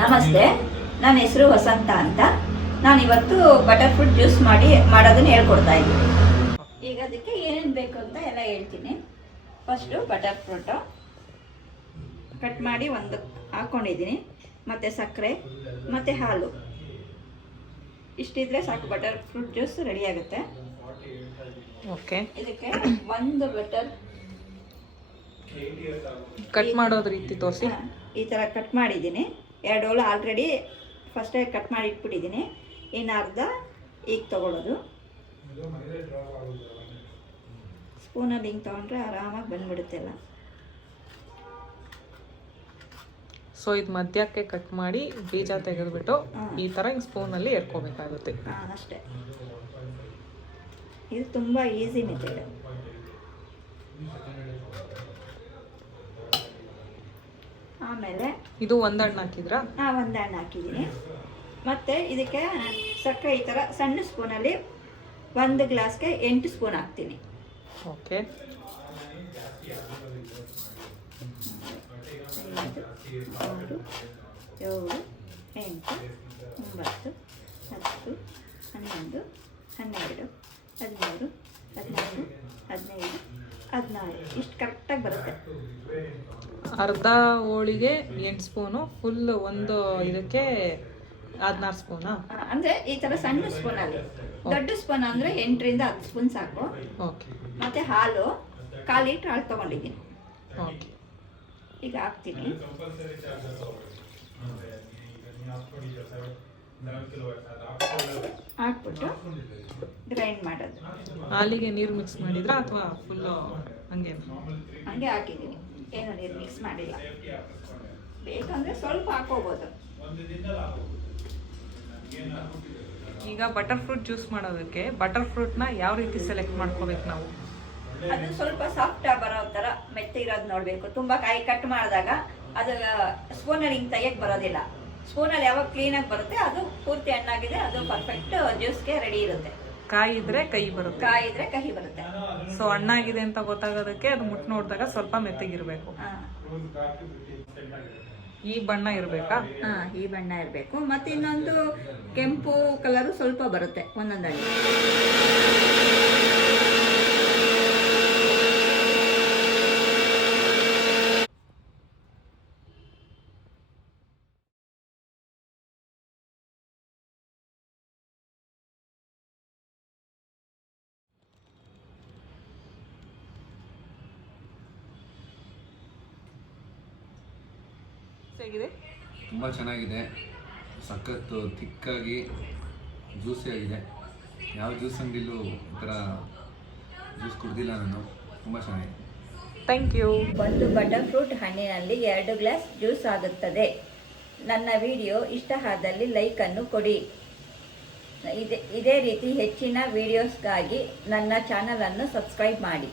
ನಮಸ್ತೆ, ನನ್ನ ಹೆಸರು ವಸಂತ ಅಂತ. ನಾನಿವತ್ತು ಬಟರ್ ಫ್ರೂಟ್ ಜ್ಯೂಸ್ ಮಾಡೋದನ್ನ ಹೇಳ್ಕೊಡ್ತಾ ಇದ್ದೀನಿ. ಈಗ ಅದಕ್ಕೆ ಏನೇನು ಬೇಕು ಅಂತ ಎಲ್ಲ ಹೇಳ್ತೀನಿ. ಫಸ್ಟು ಬಟರ್ ಫ್ರೂಟು ಕಟ್ ಮಾಡಿ ಒಂದು ಹಾಕ್ಕೊಂಡಿದ್ದೀನಿ, ಮತ್ತು ಸಕ್ಕರೆ ಮತ್ತು ಹಾಲು. ಇಷ್ಟಿದ್ರೆ ಸಾಕು, ಬಟರ್ ಫ್ರೂಟ್ ಜ್ಯೂಸ್ ರೆಡಿ ಆಗುತ್ತೆ. ಓಕೆ, ಇದಕ್ಕೆ ಒಂದು ಬಟರ್ ಕಟ್ ಮಾಡೋದು ರೀತಿ ತೋರಿಸಿ. ಈ ಥರ ಕಟ್ ಮಾಡಿದ್ದೀನಿ. 2 ಹೋಳು ಆಲ್ರೆಡಿ ಫಸ್ಟೇ ಕಟ್ ಮಾಡಿ ಇಟ್ಬಿಟ್ಟಿದ್ದೀನಿ. ಇನ್ನು ಅರ್ಧ ಈಗ ತೊಗೊಳ್ಳೋದು. ಸ್ಪೂನಲ್ಲಿ ಹಿಂಗೆ ತೊಗೊಂಡ್ರೆ ಆರಾಮಾಗಿ ಬಂದ್ಬಿಡುತ್ತೆಲ್ಲ. ಸೊ ಇದು ಮಧ್ಯಕ್ಕೆ ಕಟ್ ಮಾಡಿ ಬೀಜ ತೆಗೆದುಬಿಟ್ಟು ಈ ಥರ ಹಿಂಗೆ ಸ್ಪೂನಲ್ಲಿ ಎರ್ಕೋಬೇಕಾಗುತ್ತೆ. ಅಷ್ಟೇ. ಇದು ತುಂಬ ಈಸಿ ಮೆಥಡ್. ಆಮೇಲೆ ಇದು ಒಂದು ಹಣ್ಣು ಹಾಕಿದ್ರಾ? ಒಂದು ಹಣ್ಣು ಹಾಕಿದ್ದೀನಿ. ಮತ್ತು ಇದಕ್ಕೆ ಸಕ್ಕರೆ ಈ ಥರ ಸಣ್ಣ ಸ್ಪೂನಲ್ಲಿ 1 ಗ್ಲಾಸ್ಗೆ 8 ಸ್ಪೂನ್ ಹಾಕ್ತೀನಿ. ಓಕೆ, 5, 6, 7, 8, 9, 10, 11, 12, 13, 14, 15, 16 ಇಷ್ಟು ಕರೆಕ್ಟಾಗಿ ಬರುತ್ತೆ. ಅರ್ಧ ಹೋಳಿಗೆ 8 ಸ್ಪೂನು, ಫುಲ್ ಒಂದು ಇದಕ್ಕೆ 16 ಸ್ಪೂನಾ? ಅಂದರೆ ಈ ಥರ ಸಣ್ಣ ಸ್ಪೂನಲ್ಲಿ. ದೊಡ್ಡ ಸ್ಪೂನ್ ಅಂದರೆ 8ರಿಂದ 10 ಸ್ಪೂನ್ ಸಾಕು. ಓಕೆ. ಮತ್ತು ಹಾಲು 1/4 ಲೀಟ್ರ್ ಹಾಲು ತೊಗೊಂಡಿದ್ದೀನಿ. ಓಕೆ, ಈಗ ಹಾಕ್ತೀನಿ. ಹಾಕ್ಬಿಟ್ಟು ಗ್ರೈಂಡ್ ಮಾಡೋದು. ಹಾಲಿಗೆ ನೀರು ಮಿಕ್ಸ್ ಮಾಡಿದ್ರಾ ಅಥವಾ ಫುಲ್ಲು ಹಂಗೆ ಹಾಕಿದ್ದೀನಿ, ಏನು ನೀರು ಮಿಕ್ಸ್ ಮಾಡಿಲ್ಲ. ಬೇಕಂದರೆ ಸ್ವಲ್ಪ ಹಾಕೋಬೋದು. ಈಗ ಬಟರ್ ಫ್ರೂಟ್ ಜ್ಯೂಸ್ ಮಾಡೋದಕ್ಕೆ ಬಟರ್ ಫ್ರೂಟ್ನ ಯಾವ ರೀತಿ ಸೆಲೆಕ್ಟ್ ಮಾಡ್ಕೋಬೇಕು ನಾವು? ಅದು ಸ್ವಲ್ಪ ಸಾಫ್ಟ್ ಬರೋ ಥರ ಮೆತ್ತಗಿರೋದು ನೋಡಬೇಕು. ತುಂಬ ಕಾಯಿ ಕಟ್ ಮಾಡಿದಾಗ ಅದು ಸ್ಪೂನಲ್ಲಿ ಹಿಂಗೆ ತೆಗಿಯಕ್ಕೆ ಬರೋದಿಲ್ಲ. ಸ್ಪೂನಲ್ಲಿ ಯಾವಾಗ ಕ್ಲೀನಾಗಿ ಬರುತ್ತೆ ಅದು ಪೂರ್ತಿ ಹಣ್ಣಾಗಿದೆ, ಅದು ಪರ್ಫೆಕ್ಟ್ ಜ್ಯೂಸ್ಗೆ ರೆಡಿ ಇರುತ್ತೆ. ಕಾಯಿ ಇದ್ರೆ ಕಹಿ ಬರುತ್ತೆ. ಕಾಯಿ ಇದ್ರೆ ಕಹಿ ಬರುತ್ತೆ. ಸೊ ಹಣ್ಣಾಗಿದೆ ಅಂತ ಗೊತ್ತಾಗೋದಕ್ಕೆ ಅದು ಮುಟ್ಟು ನೋಡಿದಾಗ ಸ್ವಲ್ಪ ಮೆತ್ತಗಿರಬೇಕು. ಈ ಬಣ್ಣ ಇರಬೇಕಾ? ಈ ಬಣ್ಣ ಇರಬೇಕು. ಮತ್ತು ಇನ್ನೊಂದು ಕೆಂಪು ಕಲರು ಸ್ವಲ್ಪ ಬರುತ್ತೆ ಒಂದೊಂದಾಗಿ. ತುಂಬ ಚೆನ್ನಾಗಿದೆ, ಸಖತ್ತು ತಿಕ್ಕಾಗಿ ಜ್ಯೂಸಿ ಆಗಿದೆ. ಯಾವ ಜ್ಯೂಸ್ ಅಂಗಡಿಲೂ ಈ ಥರ ಜ್ಯೂಸ್ ಕುಡ್ದಿಲ್ಲ ನಾನು. ತುಂಬ ಚೆನ್ನಾಗಿದೆ. Thank you. ಒಂದು ಬಟರ್ ಫ್ರೂಟ್ ಹಣ್ಣಿನಲ್ಲಿ 2 ಗ್ಲಾಸ್ ಜ್ಯೂಸ್ ಆಗುತ್ತದೆ. ನನ್ನ ವಿಡಿಯೋ ಇಷ್ಟ ಆದಲ್ಲಿ ಲೈಕನ್ನು ಕೊಡಿ. ಇದೇ ರೀತಿ ಹೆಚ್ಚಿನ ವಿಡಿಯೋಸ್ಗಾಗಿ ನನ್ನ ಚಾನಲನ್ನು ಸಬ್ಸ್ಕ್ರೈಬ್ ಮಾಡಿ.